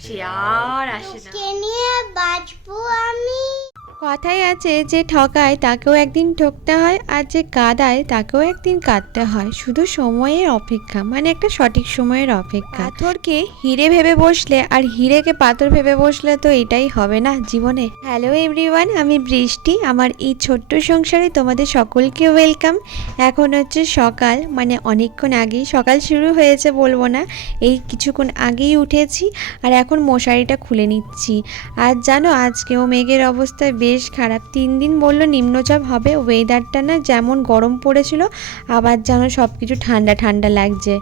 আসছে আর আসে না। তোকে নিয়ে বাঁচবো আমি। কথায় আছে যে ঠকায় তাকেও একদিন ঠকতে হয়, আর যে কাঁদায় তাকেও একদিন কাঁদতে হয়। শুধু সময়ের অপেক্ষা, মানে একটা সঠিক সময়ের অপেক্ষা। পাথরকে হিরে ভেবে বসলে আর হিরেকে পাথর ভেবে বসলে তো এটাই হবে না জীবনে। হ্যালো এভরিওয়ান, আমি বৃষ্টি। আমার এই ছোট্ট সংসারে তোমাদের সকলকে ওয়েলকাম। এখন হচ্ছে সকাল, মানে অনেকক্ষণ আগেই সকাল শুরু হয়েছে বলবো না, এই কিছুক্ষণ আগেই উঠেছি আর এখন মশারিটা খুলে নিচ্ছি। আর জানো আজকেও মেঘের অবস্থা বেশ খারাপ। 3 দিন বললো নিম্নচাপ হবে। ওয়েদারটা না যেমন গরম পড়েছিল, আবার যেন সব কিছু ঠান্ডা ঠান্ডা লাগছে।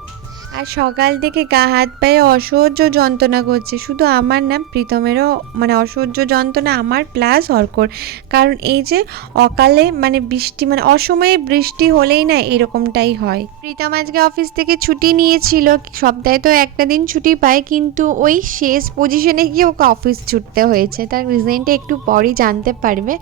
আর সকাল থেকে গা হাত পায়ে অসহ্য যন্ত্রণা করছে। শুধু আমার না, প্রীতমেরও মানে অসহ্য যন্ত্রণা, আমার প্লাস অর্কর। কারণ এই যে অকালে মানে বৃষ্টি, মানে অসময়ে বৃষ্টি হলেই না এরকমটাই হয়। প্রীতম আজকে অফিস থেকে ছুটি নিয়েছিল, সপ্তাহে তো একটা দিন ছুটি পায়, কিন্তু ওই শেষ পজিশনে গিয়ে ওকে অফিস ছুটতে হয়েছে। তার রিজনটা একটু পরই জানতে পারবে।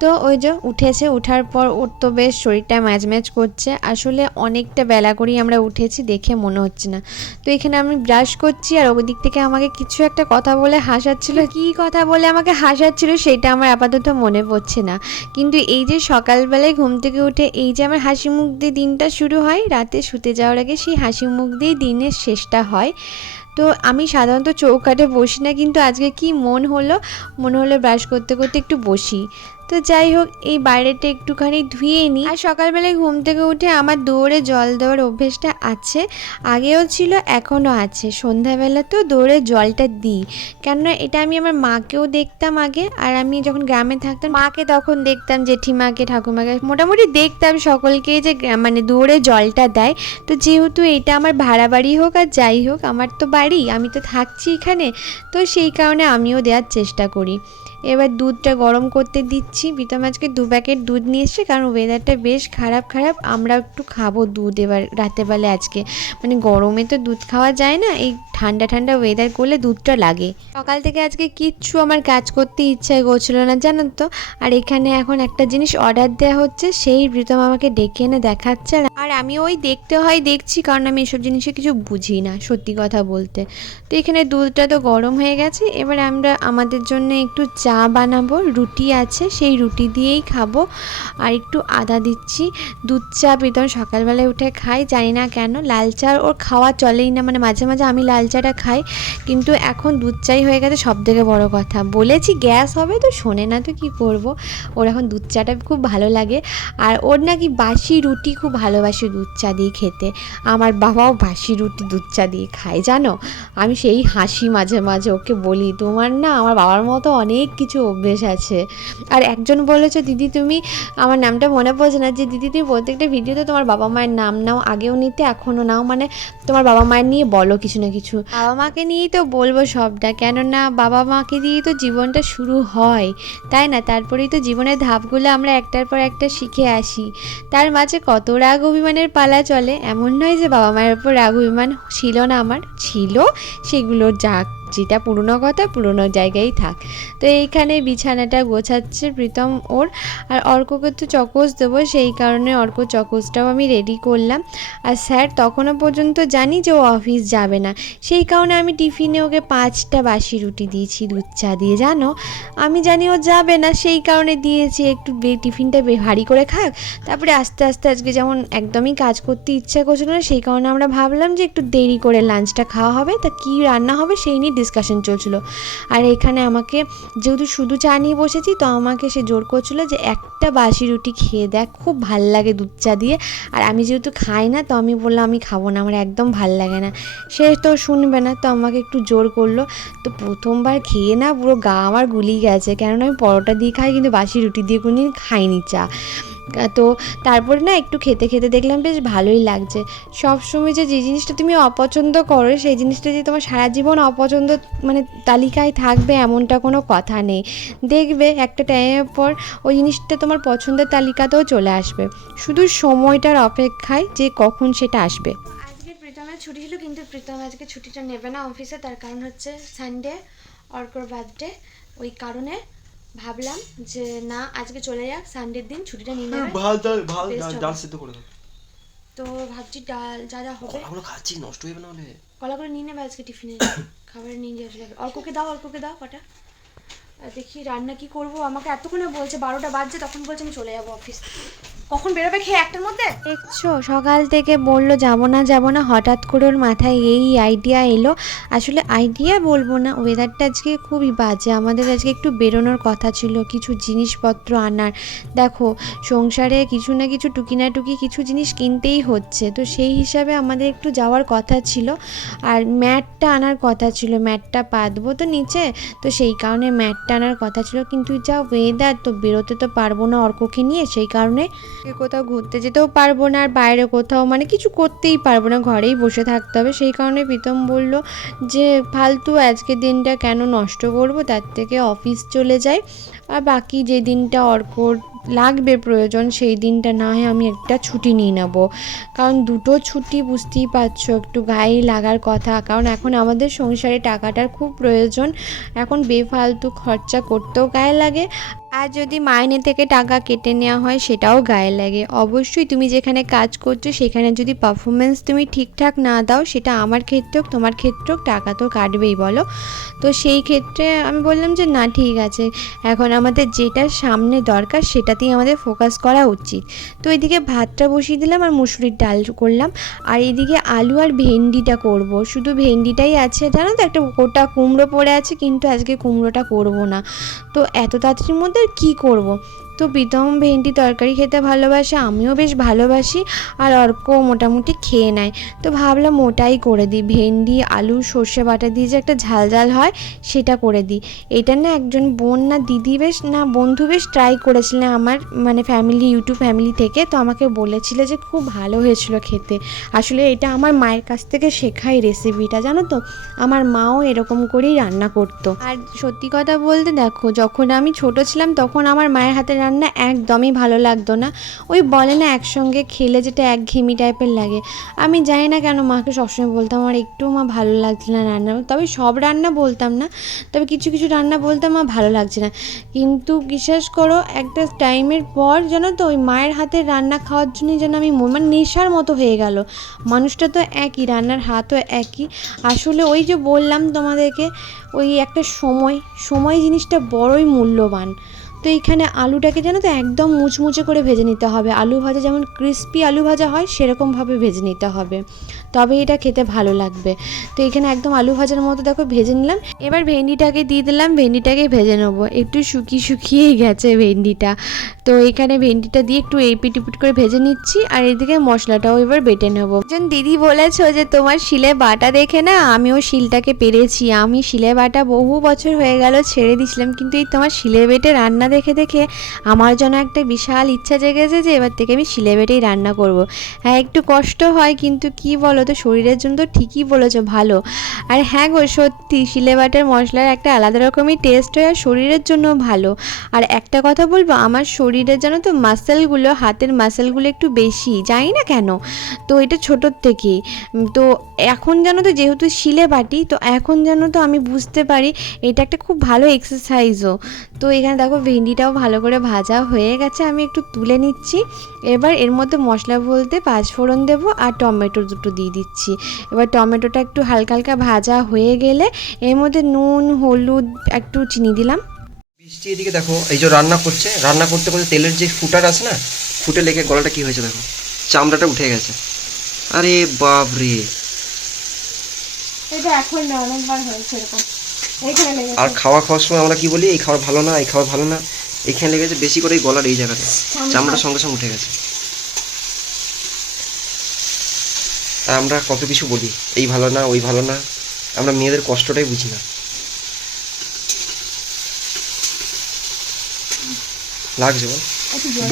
তো ওই যে উঠেছে, ওঠার পর ওর তো বেশ শরীরটা ম্যাচ ম্যাচ করছে। আসলে অনেকটা বেলা করেই আমরা উঠেছি, দেখে মনে হচ্ছে না। তো এখানে আমি ব্রাশ করছি আর ওই দিক থেকে আমাকে কিছু একটা কথা বলে হাসাচ্ছিল। কী কথা বলে আমাকে হাসাচ্ছিল সেটা আমার আপাতত মনে পড়ছে না। কিন্তু এই যে সকালবেলায় ঘুম থেকে উঠে এই যে আমার হাসি মুখ দিয়ে দিনটা শুরু হয়, রাতে শুতে যাওয়ার আগে সেই হাসি মুখ দিয়েই দিনের শেষটা হয়। তো আমি সাধারণত চৌকাঠে বসি না, কিন্তু আজকে কি মনে হলো ব্রাশ করতে করতে একটু বসি। তো যাই হোক, এই বাইরেটা একটুখানি ধুয়ে নিই। আর সকালবেলায় ঘুম থেকে উঠে আমার দৌড়ে জল দেওয়ার অভ্যেসটা আছে, আগেও ছিল এখনও আছে। সন্ধ্যাবেলা তো দৌড়ে জলটা দিই, কেননা এটা আমি আমার মাকেও দেখতাম আগে। আর আমি যখন গ্রামে থাকতাম মাকে তখন দেখতাম, জেঠিমাকে, ঠাকুমাকে, মোটামুটি দেখতাম সকলকেই যে মানে দৌড়ে জলটা দেয়। তো যেহেতু এটা আমার ভাড়া বাড়ি হোক আর যাই হোক, আমার তো বাড়ি, আমি তো থাকছি এখানে, তো সেই কারণে আমিও দেওয়ার চেষ্টা করি। এবার দুধটা গরম করতে দিচ্ছি। প্রীতম আজকে 2 প্যাকেট দুধ নিয়ে এসছে, কারণ ওয়েদারটা বেশ খারাপ। আমরা একটু খাবো দুধ এবার রাতেরবেলা আজকে, মানে গরমে তো দুধ খাওয়া যায় না, এই ঠান্ডা ঠান্ডা ওয়েদার করলে দুধটা লাগে। সকাল থেকে আজকে কিচ্ছু আমার কাজ করতে ইচ্ছা করছিল না, জানো তো। আর এখানে এখন একটা জিনিস অর্ডার দেওয়া হচ্ছে, সেই প্রীতম আমাকে ডেকে এনে দেখাচ্ছে। আর আমি ওই দেখতে হয় দেখছি, কারণ আমি এসব জিনিসে কিছু বুঝি না সত্যি কথা বলতে। তো এখানে দুধটা তো গরম হয়ে গেছে, এবার আমরা আমাদের জন্য একটু চা বানাবো। রুটি আছে, সেই রুটি দিয়েই খাবো। আর একটু আদা দিচ্ছি। দুধ চা প্রীতম সকালবেলায় উঠে খাই, জানি না কেন। লাল চা ওর খাওয়া চলেই না, মানে মাঝে মাঝে আমি লাল চাটা খাই, কিন্তু এখন দুধ চাই হয়ে গেছে সব থেকে বড় কথা। বলেছি গ্যাস হবে, তো শোনে না, তো কী করব। ওর এখন দুধ চাটা খুব ভালো লাগে। আর ওর নাকি বাসি রুটি খুব ভালোবাসে দুধ চা দিয়ে খেতে। আমার বাবাও বাসি রুটি দুধ চা দিয়ে খায়, জানো। আমি সেই হাসি মাঝে মাঝে, ওকে বলি তোমার না আমার বাবার মতো অনেক কিছু অভ্যেস আছে। আর একজন বলেছে, দিদি তুমি, আমার নামটা মনে পড়ছে না, যে দিদি তুমি প্রত্যেকটা ভিডিওতে তোমার বাবা মায়ের নাম নাও, আগেও নিতে এখনও নাও, মানে তোমার বাবা মায়ের নিয়ে বলো কিছু না কিছু। বাবা মাকে নিয়েই তো বলবো সবটা, কেননা বাবা মাকে দিয়েই তো জীবনটা শুরু হয়, তাই না। তারপরেই তো জীবনের ধাপগুলো আমরা একটার পর একটা শিখে আসি। তার মাঝে কত রাগ অভিমানের পালা চলে, এমন নয় যে বাবা মায়ের ওপর রাগ অভিমান ছিল না, আমার ছিল। সেগুলো যাক, যেটা পুরনো কথা পুরনো জায়গায় থাক। তো এইখানে বিছানাটা গোছাচ্ছে প্রীতম ওর। আর অর্ককে তো চকোস দেবো, সেই কারণে অর্ক চকোসটাও আমি রেডি করলাম। আর স্যার তখনও পর্যন্ত জানি যে ও অফিস যাবে না, সেই কারণে আমি টিফিনে ওকে 5টা বাসি রুটি দিয়েছি দুধ চা দিয়ে, জানো। আমি জানি ও যাবে না, সেই কারণে দিয়েছি একটু টিফিনটা ভারী করে খাক। তারপরে আস্তে আস্তে আজকে যেমন একদমই কাজ করতে ইচ্ছা করছিল না, সেই কারণে আমরা ভাবলাম যে একটু দেরি করে লাঞ্চটা খাওয়া হবে। তা কী রান্না হবে সেই নিয়ে ডিসকাশন চলছিল। আর এখানে আমাকে যেহেতু শুধু চা নিয়ে বসেছি, তো আমাকে সে জোর করছিল যে একটা বাসি রুটি খেয়ে দেখ, খুব ভাল লাগে দুধ চা দিয়ে। আর আমি যেহেতু খাই না, তো আমি বললাম আমি খাবো না, আমার একদম ভাল লাগে না। সে তো শুনবে না, তো আমাকে একটু জোর করলো। তো প্রথমবার খেয়ে না পুরো গা আমার গুলিয়ে গেছে, কেননা আমি পরোটা দিয়ে খাই, কিন্তু বাসি রুটি দিয়ে কোনোদিন খাইনি চা। তো তারপরে না একটু খেতে খেতে দেখলাম বেশ ভালোই লাগছে। সবসময় যে জিনিসটা তুমি অপছন্দ করো, সেই জিনিসটা যে তোমার সারা জীবন অপছন্দ মানে তালিকায় থাকবে এমনটা কোনো কথা নেই। দেখবে একটা টাইমের পর ওই জিনিসটা তোমার পছন্দের তালিকাতেও চলে আসবে, শুধু সময়টার অপেক্ষায় যে কখন সেটা আসবে। আজকে প্রীতমের ছুটি ছিল, কিন্তু প্রীতম আজকে ছুটিটা নেবে না অফিসে, তার কারণ হচ্ছে সানডে, অর্কর বার্থডে। ওই কারণে ভাবলাম যে না, আজকে চলে যাক, সানডের দিন ছুটিটা নিয়ে নেবে। ডাল সিদ্ধ করে দাও। তো ভাবছি ডাল যা যা হবে কলাগুলো খাচ্ছি, নষ্ট হয়ে যাবে না হলে। কলাগুলো নিয়ে নেবে আজকে টিফিনে, খাবার নিয়ে গিয়ে আসলে অল্পকে দাও কটা। আর দেখি রান্না কি করব, আমাকে এতক্ষণে বলছে 12টা বাজছে, তখন বলছে আমি চলে যাবো অফিস। কখন বেরোবে খেয়ে 1টার মধ্যে? দেখছো সকাল থেকে বললো যাবো না হঠাৎ করে ওর মাথায় এই আইডিয়া এলো। আসলে আইডিয়া বলবো না, ওয়েদারটা আজকে খুবই বাজে, আমাদের আজকে একটু বেরোনোর কথা ছিল, কিছু জিনিসপত্র আনার। দেখো সংসারে কিছু না কিছু টুকি কিছু জিনিস কিনতেই হচ্ছে, তো সেই হিসাবে আমাদের একটু যাওয়ার কথা ছিল। আর ম্যাটটা আনার কথা ছিল, ম্যাটটা পাতবো তো নিচে, তো সেই কারণে ম্যাটটা আনার কথা ছিল। কিন্তু যা ওয়েদার, তো বেরোতে তো পারবো না অর্ককে নিয়ে, সেই কারণে কোথাও ঘুরতে যেতেও পারবো না, আর বাইরে কোথাও মানে কিছু করতেই পারবো না, ঘরেই বসে থাকতে হবে। সেই কারণে প্রীতম বলল যে ফালতু আজকে দিনটা কেন নষ্ট করব, তার থেকে অফিস চলে যাই, আর বাকি যে দিনটা অর্কর লাগবে প্রয়োজন সেই দিনটা না হয় আমি একটা ছুটি নিয়ে নেব। কারণ দুটো ছুটি বুঝতেই পারছো একটু গায়ে লাগার কথা, কারণ এখন আমাদের সংসারে টাকাটার খুব প্রয়োজন, এখন বেফালতু খরচা করতেও গায়ে লাগে, আর যদি মাইনে থেকে টাকা কেটে নেওয়া হয় সেটাও গায়ে লাগে। অবশ্যই তুমি যেখানে কাজ করছো সেখানে যদি পারফরমেন্স তুমি ঠিকঠাক না দাও, সেটা আমার ক্ষেত্রে হোক তোমার ক্ষেত্রে হোক, টাকা তো কাটবেই বলো। তো সেই ক্ষেত্রে আমি বললাম যে না ঠিক আছে, এখন আমাদের যেটা সামনে দরকার সেটাতেই আমাদের ফোকাস করা উচিত। তো এদিকে ভাতটা বসিয়ে দিলাম আর মুসুরির ডাল করলাম, আর এদিকে আলু আর ভেন্ডিটা করব। শুধু ভেন্ডিটাই আছে, জানো তো একটা গোটা কুমড়ো পড়ে আছে, কিন্তু আজকে কুমড়োটা করব না। তো এত তাড়াতাড়ির মধ্যে কি করব। তো প্রীতম ভেন্ডি তরকারি খেতে ভালোবাসে, আমিও বেশ ভালোবাসি, আর অর্ক মোটামুটি খেয়ে নেয়। তো ভাবলাম ওটাই করে দিই, ভেন্ডি আলু সর্ষে বাটা দিয়ে যে একটা ঝাল ঝাল হয় সেটা করে দিই। এটা না একজন বোন না দিদি বেশ না বন্ধু বেশ ট্রাই করেছিলেন আমার মানে ফ্যামিলি ইউটিউব ফ্যামিলি থেকে, তো আমাকে বলেছিল যে খুব ভালো হয়েছিল খেতে। আসলে এটা আমার মায়ের কাছ থেকে শেখাই রেসিপিটা, জানো তো আমার মাও এরকম করেই রান্না করতো। আর সত্যি কথা বলতে দেখো যখন আমি ছোট ছিলাম তখন আমার মায়ের হাতে রান্না একদমই ভালো লাগতো না, ওই বলে না একসঙ্গে খেলে যেটা একঘেয়েমি টাইপের লাগে। আমি জানি না কেন মাকে সবসময় বলতাম আমার একটু মা ভালো লাগছে না রান্না, তবে সব রান্না বলতাম না, তবে কিছু কিছু রান্না বলতাম মা ভালো লাগছে না। কিন্তু বিশ্বাস করো একটা টাইমের পর জানো তো ওই মায়ের হাতের রান্না খাওয়ার জন্যই যেন আমি মানে নেশার মতো হয়ে গেল। মানুষটা তো একই, রান্নার হাতও একই। আসলে ওই যে বললাম তোমাদেরকে ওই একটা সময় জিনিসটা বড়ই মূল্যবান। তো এইখানে আলুটাকে জানো তো একদম মুচমুচে করে ভেজে নিতে হবে, আলু ভাজা যেমন ক্রিস্পি আলু ভাজা হয় সেরকমভাবে ভেজে নিতে হবে, তবে এটা খেতে ভালো লাগবে। তো এখানে একদম আলু ভাজার মতো দেখো ভেজে নিলাম। এবার ভেন্ডিটাকে দিয়ে দিলাম, ভেন্ডিটাকে ভেজে নেবো, একটু শুকিয়েই গেছে ভেন্ডিটা। তো এখানে ভেন্ডিটা দিয়ে একটু এপিট উপিট করে ভেজে নিচ্ছি, আর এদিকে মশলাটাও এবার বেটে নেবো। একজন দিদি বলেছো যে তোমার শিলে বাটা দেখে না আমিও শিলটাকে পেরেছি, আমি শিলে বাটা বহু বছর হয়ে গেল ছেড়ে দিয়েছিলাম, কিন্তু এই তোমার শিলে বেটে রান্না দেখে দেখে আমার জন্য একটা বিশাল ইচ্ছা জেগেছে যে এবার থেকে আমি শিলে বেটেই রান্না করব। হ্যাঁ একটু কষ্ট হয়, কিন্তু কি বলো তো শরীরের জন্য তো ঠিকই বলেছো ভালো। আর হ্যাঁ গো সত্যি শিলে বাটার মশলার একটা আলাদা রকমই টেস্ট হয়, আর শরীরের জন্য ভালো। আর একটা কথা বলবো, আমার শরীরের জানো তো মাসেলগুলো, হাতের মাসেলগুলো একটু বেশি, জানি না কেন, তো এটা ছোটোর থেকেই। তো এখন জানো তো যেহেতু শিলে বাটি, তো এখন জানো তো আমি বুঝতে পারি এটা একটা খুব ভালো এক্সারসাইজও। তো এখানে দেখো ভেন্ডিটাও ভালো করে ভাজা হয়ে গেছে, আমি একটু তুলে নিচ্ছি। এবার এর মধ্যে মশলা বলতে পাঁচফোড়ন দেবো আর টমেটো দুটো দিয়ে দিচ্ছি। এবার টমেটোটা একটু হালকা হালকা ভাজা হয়ে গেলে এর মধ্যে নুন হলুদ একটু চিনি দিলাম। বৃষ্টি এদিকে দেখো এই যে রান্না করতে করতে তেলের যে ফুটার আছে না, ফুটে লেগে গলাটা কি হয়েছে দেখো, চামড়াটা উঠে গেছে। আরে বাপ রে, এটা এখন না অনেকবার হয়েছে এরকম, এইখানে লেগেছে। আর খাওয়ার সময় আমরা কি বলি এই খাবার ভালো না, এই খাবার ভালো না, এখানে লেগেছে বেশি করে এই গলার এই জায়গাটা, চামড়াটা সঙ্গে সঙ্গে উঠে গেছে। আর আমরা কত কিছু বলি এই ভালো না ওই ভালো না, আমরা মেয়েদের কষ্টটাই বুঝি না। লাগছে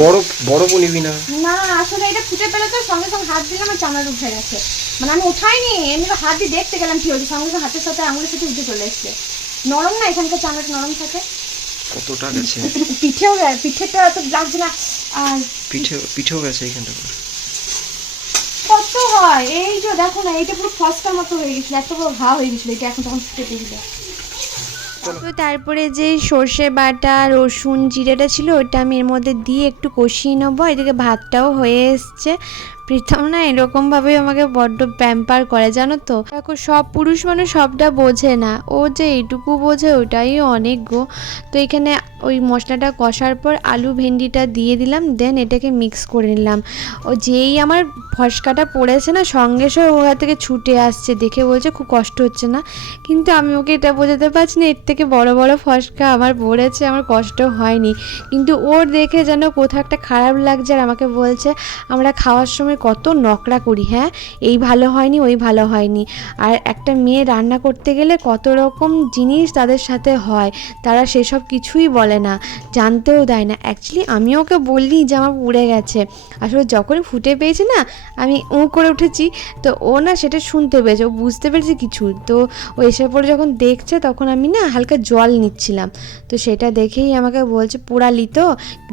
বল, বরফও নিবি না? না আসলে এটা ফুটে পেলে তো সঙ্গে সঙ্গে হাত দিলাম আর চামড়া উঠে গেছে, মানে আমি উঠাইনি, এমনি হাত দিয়ে দেখতে গেলাম কি হয়েছে, সঙ্গে সঙ্গে হাতের সাথে আঙুলের সাথে উঠে চলে এসছে। নরম না, এখানকার চামড়াটা নরম থাকে। কতটা গেছে? পিঠেটা তো লাগছে না, আর পিঠেও গেছে এইখানটা। কত হয় এই যে দেখো না, এইটা পুরো ফসকার মতো হয়ে গেছিল, এত বড় ঘা হয়ে গেছিল, এটা এখন তখন ফুটে দিল। তো তারপরে যে সর্ষে বাটা রসুন জিরেটা ছিল ওটা আমি এর মধ্যে দিয়ে একটু কষিয়ে নেবো। এদিকে ভাতটাও হয়ে এসছে, প্রীতম না এরকমভাবেই আমাকে বড্ড প্যাম্পার করে জানো তো। দেখো সব পুরুষ মানুষ সবটা বোঝে না, ও যে এইটুকু বোঝে ওটাই অনেক গো। তো এখানে ওই মশলাটা কষার পর আলু ভেন্ডিটা দিয়ে দিলাম, দেন এটাকে মিক্স করে নিলাম। ও যেই আমার ফসকাটা পড়েছে না, সঙ্গে সঙ্গে ওখান থেকে ছুটে আসছে, দেখে বলছে খুব কষ্ট হচ্ছে না। কিন্তু আমি ওকে এটা বোঝাতে পারছি না, এর থেকে বড় বড় ফসকা আমার পড়েছে, আমার কষ্ট হয়নি। কিন্তু ওর দেখে যেন কোথাও একটা খারাপ লাগছে, আর আমাকে বলছে আমরা খাওয়ার সময় কত নকরা করি, হ্যাঁ এই ভালো হয়নি ওই ভালো হয়নি। আর একটা মেয়ে রান্না করতে গেলে কত রকম জিনিস তাদের সাথে হয়, তারা সেসব কিছুই বলে না, জানতেও দেয় না। অ্যাকচুয়ালি আমি ওকে বললি যে আমার পুড়ে গেছে, আসলে যখনই ফুটে পেয়েছে না আমি করে উঠেছি, তো ও না সেটা শুনতে পেয়েছে, ও বুঝতে পেরেছে কিছু। তো ও এসে পরে যখন দেখছে তখন আমি না হালকা জল নিচ্ছিলাম, তো সেটা দেখেই আমাকে বলছে পোড়ালি তো,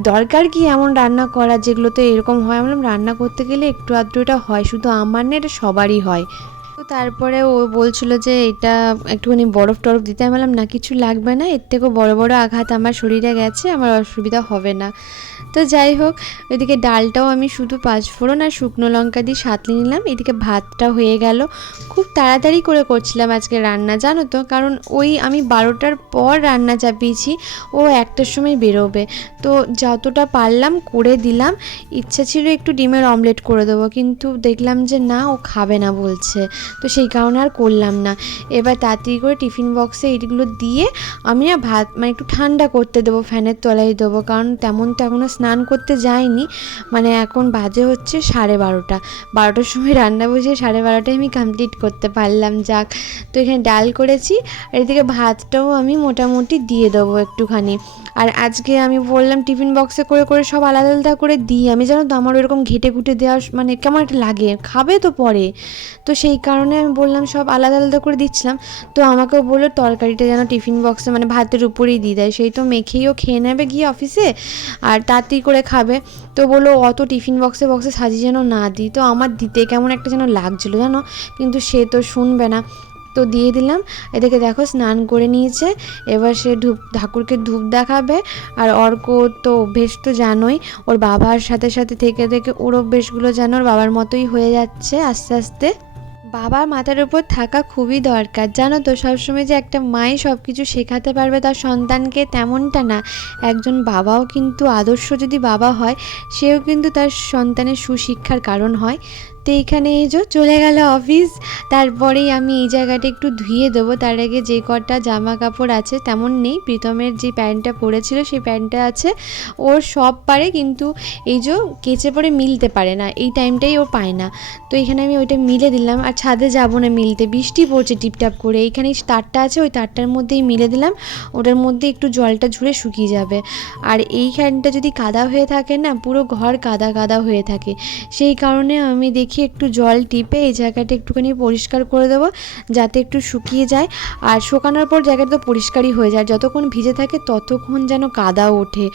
দরকার কি এমন রান্না করা যেগুলো তো এরকম হয়। আমি বললাম রান্না করতে গেলে একটু আধটু এটা হয়, শুধু আমার না, এটা সবারই হয়। তো তারপরে ও বলছিল যে এটা একটুখানি বরফ টরফ দিতে, আমি বললাম না কিছু লাগবে না, এর থেকেও বড় বড় আঘাত আমার শরীরে গেছে, আমার অসুবিধা হবে না। তো যাই হোক, ওইদিকে ডালটাও আমি শুধু পাঁচফোড়ন আর শুকনো লঙ্কা দিয়ে সাঁতলে নিলাম। এদিকে ভাতটা হয়ে গেল। খুব তাড়াতাড়ি করে করছিলাম আজকে রান্না জানো তো, কারণ ওই আমি 12টার পর রান্না চাপিয়েছি, ও 1টার সময় বেরোবে। তো যতটা পারলাম করে দিলাম। ইচ্ছা ছিল একটু ডিমের অমলেট করে দেবো, কিন্তু দেখলাম যে না ও খাবে না বলছে, তো সেই কারণে আর করলাম না। এবার তাড়াতাড়ি করে টিফিন বক্সে এইগুলো দিয়ে আমি না ভাত মানে একটু ঠান্ডা করতে দেবো, ফ্যানের তলায় দেবো, কারণ তেমন তো এখনও স্নান করতে যাইনি। মানে এখন বাজে হচ্ছে 12:30, 12টার সময় রান্না বসে 12:30টায় আমি কমপ্লিট করতে পারলাম, যাক। তো এখানে ডাল করেছি, আর এদিকে ভাতটাও আমি মোটামুটি দিয়ে দেবো একটুখানি। আর আজকে আমি বললাম টিফিন বক্সে করে করে সব আলাদা আলাদা করে দিই আমি, জানো তো আমার ওরকম ঘেটে ঘুটে দেওয়া মানে কেমন একটা লাগে, খাবে তো পরে, তো সেই কারণে আমি বললাম সব আলাদা আলাদা করে দিচ্ছিলাম। তো আমাকেও বললো তরকারিটা যেন টিফিন বক্সে মানে ভাতের উপরেই দিয়ে দেয়, সেই তো মেখেইও খেয়ে নেবে গিয়ে অফিসে, আর তাড়াতাড়ি করে খাবে। তো বললো অত টিফিন বক্সে বক্সে সাজিয়ে যেন না দিই, তো আমার দিতে কেমন একটা যেন লাগছিলো জানো, কিন্তু সে তো শুনবে না, তো দিয়ে দিলাম। এদিকে দেখো স্নান করে নিয়েছে, এবার সে ঠাকুরকে ধূপ দেখাবে। আর অর্ক তো অভ্যেস তো জানোই, ওর বাবার সাথে সাথে থেকে থেকে ওর অভ্যেসগুলো যেন ওর বাবার মতোই হয়ে যাচ্ছে আস্তে আস্তে। বাবার মাথার উপর থাকা খুবই দরকার জানো তো, সবসময় যে একটা মাই সব কিছু শেখাতে পারবে তার সন্তানকে তেমনটা না, একজন বাবাও কিন্তু আদর্শ যদি বাবা হয়, সেও কিন্তু তার সন্তানের সুশিক্ষার কারণ হয়। তো এইখানে এই যে চলে গেল অফিস, তারপরেই আমি এই জায়গাটা একটু ধুয়ে দেবো। তার আগে যে কটা জামা কাপড় আছে তেমন নেই, প্রীতমের যে প্যান্টটা পরেছিল সেই প্যান্টটা আছে, ওর সব পারে, কিন্তু এই যে কেচে পরে মিলতে পারে না, এই টাইমটাই ও পায় না। তো এখানে আমি ওইটা মিলে দিলাম, আর ছাদে যাবো না মিলতে, বৃষ্টি পড়ছে টিপটাপ করে, এইখানে তারটা আছে ওই তারটার মধ্যেই মিলে দিলাম, ওটার মধ্যে একটু জলটা ঝরে শুকিয়ে যাবে। আর এইখানটা যদি কাদা হয়ে থাকে না, পুরো ঘর কাদা কাদা হয়ে থাকে, সেই কারণে আমি দেখি একটু জল টিপে এই জায়গাটা একটুখানি পরিষ্কার করে দেবো, যাতে একটু শুকিয়ে যায়। আর শুকানোর পর জায়গাটা তো পরিষ্কারই হয়ে যায়, যতক্ষণ ভিজে থাকে ততক্ষণ যেন কাদা ওঠে,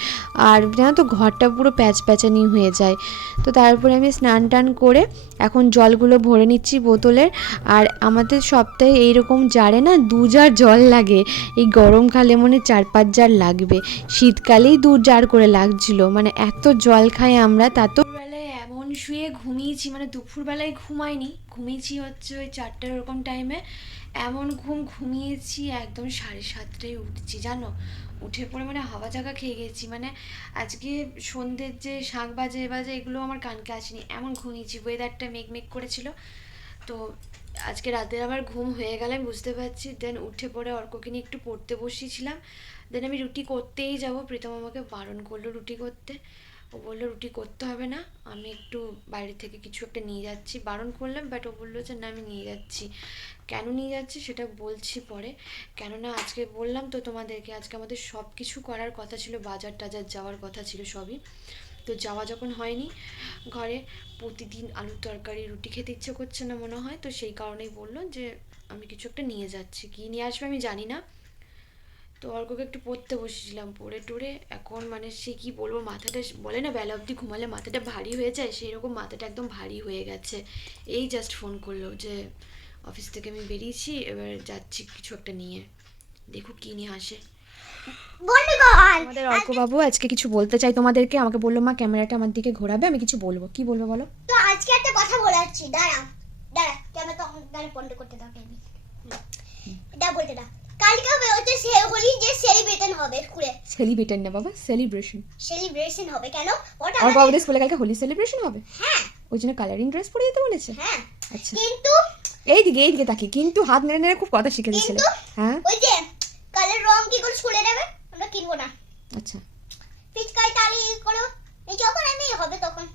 আর জানো তো ঘরটা পুরো প্যাচপ্যাচানি হয়ে যায়। তো তারপরে আমি স্নান টান করে এখন জলগুলো ভরে নিচ্ছি বোতলের। আর আমাদের সপ্তাহে এইরকম জারে না 2 জার জল লাগে, এই গরমকালে মনে 4-5 জার লাগবে, শীতকালেই 2 জার করে লাগছিল, মানে এত জল খাই আমরা। তা তো বেলায় এমন শুয়ে ঘুমিয়েছি, মানে দুপুরবেলায় ঘুমাইনি, ঘুমিয়েছি হচ্ছে ওই 4টার ওরকম টাইমে, এমন ঘুমিয়েছি একদম 7:30টায় উঠছি জানো, উঠে পড়ে মানে হাওয়া জায়গা খেয়ে গেছি, মানে আজকে সন্ধ্যের যে শাঁখ বাজে বাজে এগুলো আমার কানকে আসেনি, এমন ঘুমিয়েছি। ওয়েদারটা মেঘ করেছিল, তো আজকে রাতে আবার ঘুম হয়ে গেল আমি বুঝতে পারছি। দেন উঠে পড়ে অর্ককে নিয়ে একটু পড়তে বসিয়েছিলাম, দেন আমি রুটি করতেই যাব, প্রীতম আমাকে বারণ করলো রুটি করতে, ও বললো রুটি করতে হবে না, আমি একটু বাইরে থেকে কিছু একটা নিয়ে যাচ্ছি, বারণ করলাম, বাট ও বললো যে না আমি নিয়ে যাচ্ছি। কেন নিয়ে যাচ্ছি সেটা বলছি পরে, কেননা আজকে বললাম তো তোমাদেরকে আজকে আমাদের সব কিছু করার কথা ছিল, বাজার টাজার যাওয়ার কথা ছিল সবই, তো যাওয়া যখন হয়নি, ঘরে প্রতিদিন আলুর তরকারি রুটি খেতে ইচ্ছে করছে না মনে হয়, তো সেই কারণেই বললো যে আমি কিছু একটা নিয়ে যাচ্ছি, কী নিয়ে আসবে আমি জানি না। তো অর্ককে একটু পড়তে বসেছিলাম, পড়ে টড়ে এখন মানে সে কী বলবো, মাথাটা বলে না বেলা অবধি ঘুমালে মাথাটা ভারী হয়ে যায়, সেই রকম মাথাটা একদম ভারী হয়ে গেছে। এই জাস্ট ফোন করলো যে অফিস থেকে আমি বেরিয়েছি, এবার যাচ্ছি কিছু একটা নিয়ে, দেখো কী নিয়ে আসে। আমাদের অর্কবাবু আজকে কিছু বলতে চাই তোমাদেরকে, আমাকে বললো মা ক্যামেরাটা আমার দিকে ঘোরাবে, আমি কিছু বলবো, কি বলবো বলো। তো আজকে একটা বলাচ্ছি, দাঁড়া দাঁড়া, ক্যামেরা তখন দাঁড়া বন্ধ করতে দাও। এটা বলতে দাও, কালকে হবে হচ্ছে হোলি, যে সেলিব্রেশন হবে স্কুলে। সেলিব্রেশন না বাবা, সেলিব্রেশন। সেলিব্রেশন হবে কেন? ওটা আমার বাবাদের স্কুলে কালকে হোলি সেলিব্রেশন হবে, হ্যাঁ ওই জন্য কালারিং ড্রেস পরে যেতে বলেছে। হ্যাঁ, আচ্ছা, কিন্তু এইদিকে তাকি, কিন্তু হাত নেড়ে নেড়ে খুব কথা শিখে দিয়েছিল। কিন্তু হ্যাঁ ওই যে কালের রং কি করে স্কুলে দেবে, আমরা কিনবো না। আচ্ছা, পিচকারি তালি করো, এই যখন আমি হবে তখন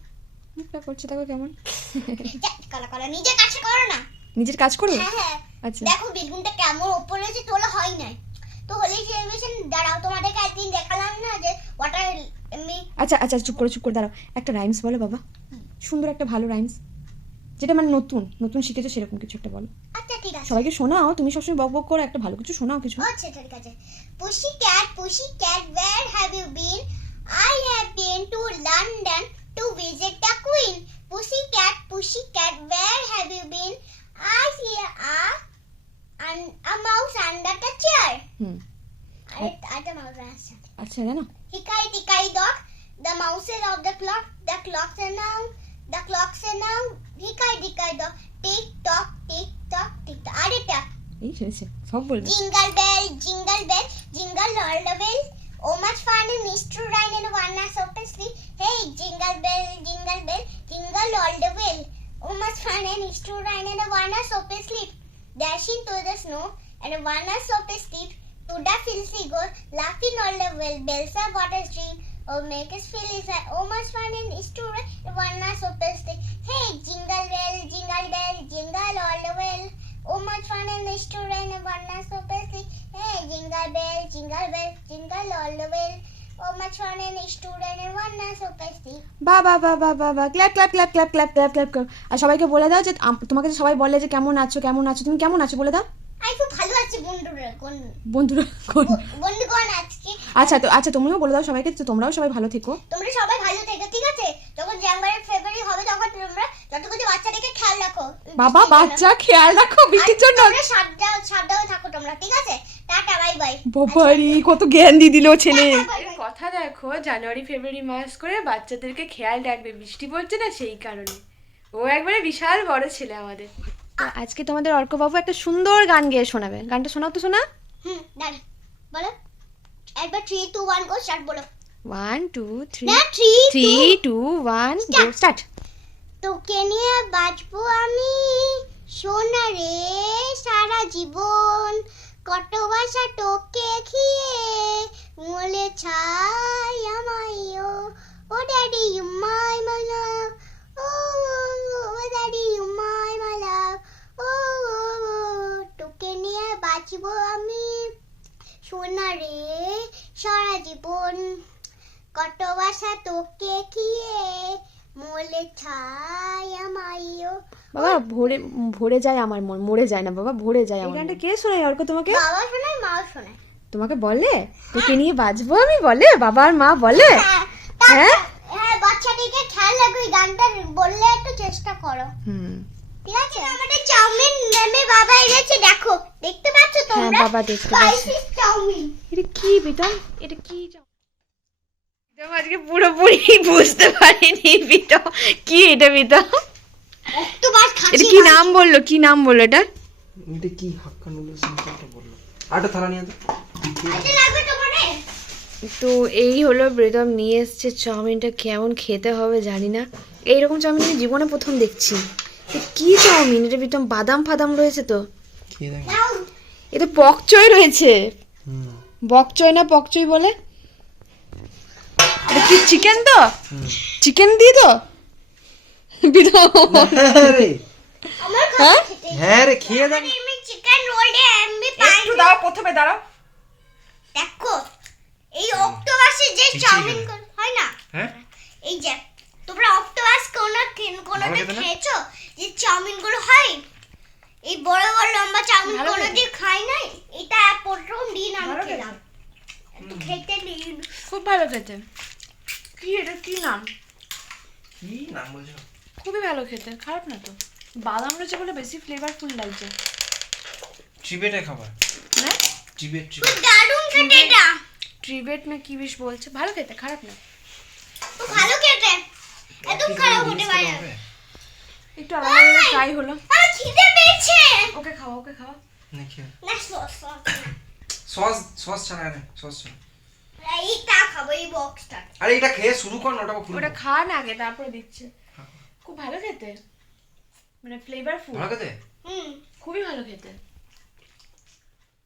মুখটা করছে দেখো কেমন। কালা কালা নিজে কাছে করো না। নিজের কাজ করো। হ্যাঁ হ্যাঁ, আচ্ছা দেখো বেলুনটা কেমন উপরে আছে, তোলা হয় নাই তো। হোলি সেলিব্রেশন দাঁড়াও, তোমাদেরকে একদিন দেখালাম না যে ওয়াটার এমনি। আচ্ছা আচ্ছা, চুপ করে দাঁড়াও, একটা রাইমস বলো বাবা, সুন্দর একটা ভালো রাইমস, যেটা মানে নতুন নতুন শিখেছো সেরকম কিছু একটা বলো। আচ্ছা ঠিক আছে, সবাইকে শোনাও, তুমি সবসময় বক বক করো, একটা ভালো কিছু শোনাও কিছু। আচ্ছা ঠিক আছে। পুসি cat where have you been? I have been to London to visit the Queen. Pussy cat, where have you been? I see a mouse under the chair. Hmm, I don't know the answer. আচ্ছা জানো। Hickory dog, the mouses of the clocks are now, hickory dog, tick tock, আরেকটা, এই শুনেছে, সব বলবে। jingle bell, jingle all the way. Oh much fun it is to ride in a one horse open sleigh. Hey, jingle bell, jingle all the way. Oh much fun it is to ride in a one horse open sleigh. Dashing through the snow and a one horse open sleigh. To the fields we go, laughing all the way. Bells are water stream. Oh, make us feel inside. Oh much fun it is to ride in a one horse open sleigh. Hey, jingle bell, jingle all the way. Oh much fun it is to ride in a one horse open sleigh. Hey, jingle bell, jingle all the way. Oh much fun it is to ride in a one horse open sleigh. বা বা বা বা বা বা, clap clap clap clap clap clap clap clap. আর সবাইকে বলে দাও যে তোমাকে যে সবাই বলে যে কেমন আছো, তুমি কেমন আছো বলে দাও। আমি খুব ভালো আছি বন্ধুরা, বন্ধুরা কোন? বন্ধুগণ আজকে। আচ্ছা তুমিও বলে দাও সবাইকে যে তোমরাও সবাই ভালো থেকো। তোমরা সবাই ভালো থেকো, ঠিক আছে? যখন জানুয়ারি ফেব্রুয়ারি হবে তখন তোমরা যতটুকু বাচ্চাদেরকে খেয়াল রাখো। বাবা বাচ্চা খেয়াল রাখো বৃষ্টির জন্য। তোমরা সাবধানে থাকো তোমরা, ঠিক আছে? Tata, bye bye. বাবারি কত জ্ঞান দিয়ে দিল ছেলে। কথা দেখো, জানুয়ারি ফেব্রুয়ারি মাস করে বাচ্চাদেরকে খেয়াল রাখবে, বৃষ্টি পড়ছে না সেই কারণে। ও একবারে বিশাল বড় ছেলে আমাদের। তো আজকে তোমাদের অর্কবাবু একটা সুন্দর গান গেয়ে শোনাবে, গানটা শোনাও তো শোনা। দাঁড়া, বলো একবার 3 2 1 গো স্টার্ট বলো। 1 2 3 না 3 3 2 1 গো স্টার্ট। তোকে নিয়ে বাঁচবো আমি সোনা রে সারা জীবন, কত ভাষা তোকে খেয়ে মলে ছাই আমায়ও। Oh daddy you my love, oh daddy you my love, ও তোকে নিয়ে বাঁচবো আমি সোনা রে সারা জীবন, কত ভাষা তোকে খেয়ে মলে ছাই আমায়ও। বাবা ভরে যায় আমার মন, মরে যায় না বাবা, ভরে যায় আমার। গানটা কে শোনায় অর্ক তোমাকে? বাবা শোনায়, মাও শোনায়। তোমাকে বলে তোকে নিয়ে বাঁচবো আমি, বলে বাবা আর মা বলে? হ্যাঁ হ্যাঁ, বাচ্চাটিকে খেয়াল রাখো, এই গানটা বললে একটু চেষ্টা করো, ঠিক আছে? আমাদের চাউমিন নেমে বাবা এনেছে, দেখো, দেখতে পাচ্ছ তোমরা? হ্যাঁ বাবা দেখতে পাচ্ছি। চাউমিন এটা কি বিতম, এটা কি বিতম আজকে পুরোপুরি বুঝতে পারিনি বিতম কি এটা। বিতম অক্টোপাস খাচ্ছি। এটা কি নাম বললো, কি নাম বললো এটা? এটা কি হাক্কা নুডলস নামটা বললো। আটা থালা নিয়ে আয়। এটা লাগবে তোমারে? তো এই হলো বেদম নিয়ে এসছে চাউমিনটা, কেমন খেতে হবে জানি না। এইরকম চাউমিন আমি জীবনে প্রথম দেখছি। কি চাউমিন এটা বিতম? বাদাম ফাদাম রয়েছে তো, খেয়ে দেখ। নাও, এটা বকচই রয়েছে। বকচই না পকচই বলে? এটা কি চিকেন তো? চিকেন দিয়ে তো বিতম? আমার হ্যাঁ খেতে হ্যাঁ রে, খেয়ে দেখ। আমি চিকেন রোল এ এমবি পাই। একটু দাও, প্রথমে দাঁড়াও। দেখো, এই অক্টোপাসের যে চাউমিন হয় না, হ্যাঁ, এই যে তোমরা অক্টোপাস কোনোদিন খেয়েছো? যে চাউমিন গুলো হয়, এই বড় বড় লম্বা চাউমিন কোনোদিন খাই নাই? এটা প্রথম দিন আমি খেলাম, একটু খেতে দিন। খুব ভালো খেতে। কি এটা, কি নাম? কি নাম বলছো? খুবই ভালো খেতে, খারাপ না তো। বাদাম রয়েছে বলে বেশি ফ্লেভারফুল লাগছে। চিবেটে খাবার না চিবেট খুব দারুণ খেতে এটা। ট্রিবেট না কি বেশ বলছে, ভালো খেতে, খারাপ না। খুব ভালো খেতে, একদম খারাপ হতে পারে না। একটু আলাদা ট্রাই হলো। আমার খিদে পেয়েছে। ওকে খাওয়া, ওকে খাওয়া। নাকি না সস সস সস ছাড়া না, সস ছাড়া। এইটা খাবো, এই বক্সটা। আরে এটা খেয়ে শুরু কর না, ওটা খুলবো। ওটা খা না আগে, তারপরে দিচ্ছে। খুব ভালো খেতে, মানে ফ্লেভারফুল, ভালো খেতে। খুবই ভালো খেতে।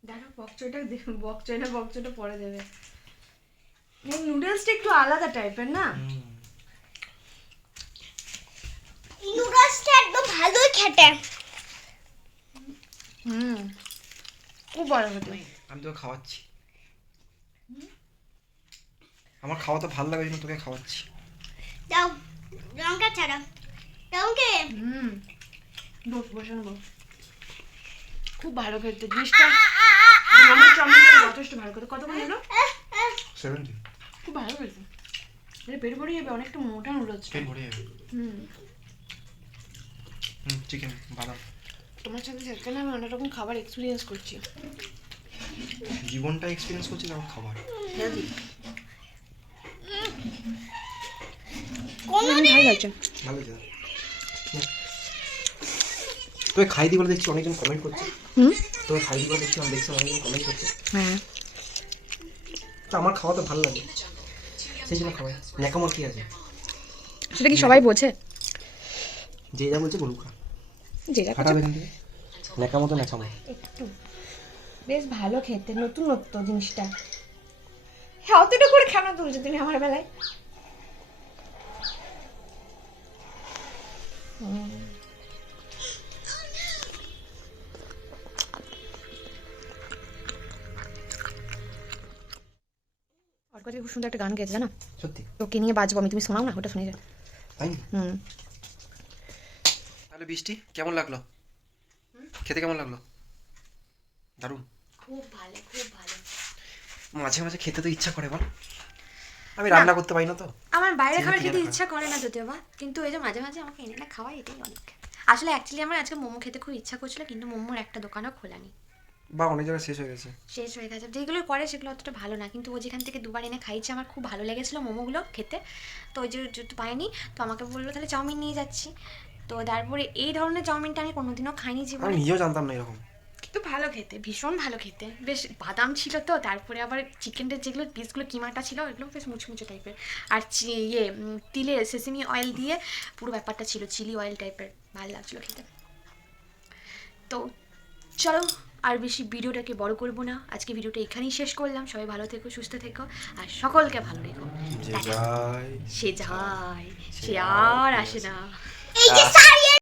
দেখো বকচয়টা পরে দেবে। এই নুডলসটা একটু আলাদা টাইপের না? নুডলসটা একদম ভালোই খেতে। খুব ভালো খেতে। আমি তোকে খাওয়াচ্ছি, আমার খাওয়া তো ভালো লাগে জন্য তোকে খাওয়াচ্ছি। দাও লঙ্কা ছাড়া, লঙ্কা। বসে নেবো। খুব ভালো খেতে জিনিসটা, মোমোর চাউমিনটা যথেষ্ট ভালো খেতে। কত করে নিল? 70। খুব ভালো খেতে, এটা পেট ভরে যাবে, অনেকটা মোটা নুডলস। পেট ভরে যাবে। চিকেন বাদাম। তোমার সাথে থাকতে না আমি অনেক রকম খাবার এক্সপিরিয়েন্স করছি। জীবনটা এক্সপিরিয়েন্স করছি তারপর খাবার। হেলদি, কোনদিন ভালো লাগছে। ভালো যা তোকে খাই দি বলে দেখছি অনেকজন কমেন্ট করছে। তোকে খাই দি বলে দেখছি, আমি দেখছি অনেকজন কমেন্ট করছে। হ্যাঁ, তো আমার খাওয়া তো ভালো লাগে, সেই জন্য খাওয়াই। ন্যাকামোর কি আছে? সেটা কি সবাই বোঝে? যে যা বলছে বলুক, যেটা খাটাবে এখান থেকে। ন্যাকামো তো ন্যাকামো। একটু বেশ ভালো খেতে, নতুনত্ব জিনিসটা। হ্যাঁ, অতটা করে কেন তুলছো তুমি আমার বেলায়? অর্ক যে খুব সুন্দর একটা গান গেয়েছে জানো? সত্যি? ওকে নিয়ে বাজবো আমি, তুমি শোনাও না, ওটা শুনে যা। তাই? তাহলে বৃষ্টি কেমন লাগলো? খেতে কেমন লাগলো? দারুণ। খুব ভালো, খুব ভালো। মাঝে মাঝে খেতে তো ইচ্ছা করে বল, আমি রান্না করতে পারি না তো। আমার বাইরে চিকেন খাবার কিনে খেতে রাখা। ইচ্ছা করে না যদিও বা, কিন্তু এই যে মাঝে মাঝে আমাকে এনে না খাওয়াই, এটাই অনেক। আসলে অ্যাকচুয়ালি আমার আজকে মোমো খেতে খুব ইচ্ছা করছিল, কিন্তু মোমোর একটা দোকানও খোলা নেই, বা অনেক জায়গায় শেষ হয়ে গেছে। শেষ হয়ে গেছে। যেগুলো করে সেগুলো অতটা ভালো না, কিন্তু ও যেখান থেকে দুবার এনে খাইছে আমার খুব ভালো লেগেছিলো মোমোগুলো খেতে। তো ওই যে যেহেতু পাইনি, তো আমাকে বললো তাহলে চাউমিন নিয়ে যাচ্ছি। তো তারপরে এই ধরনের চাউমিনটা আমি কোনোদিনও খাইনি আমি জীবনে, নিজেও জানতাম না এরকম। কিন্তু ভালো খেতে, ভীষণ ভালো খেতে। বেশ বাদাম ছিল তো, তারপরে আবার চিকেনের যেগুলো পিসগুলো কিমাটা ছিল ওইগুলো বেশ মুচমুচে টাইপের, আর তিলের সেসিমি অয়েল দিয়ে পুরো ব্যাপারটা ছিল, চিলি অয়েল টাইপের, ভালো লাগছিলো খেতে। তো চলো আর বেশি ভিডিওটাকে বড় করবো না, আজকে ভিডিওটা এখানেই শেষ করলাম। সবাই ভালো থেকো, সুস্থ থেকো, আর সকলকে ভালো রেখো। যে যায় সে যায়, সে আর আসে না। এই যে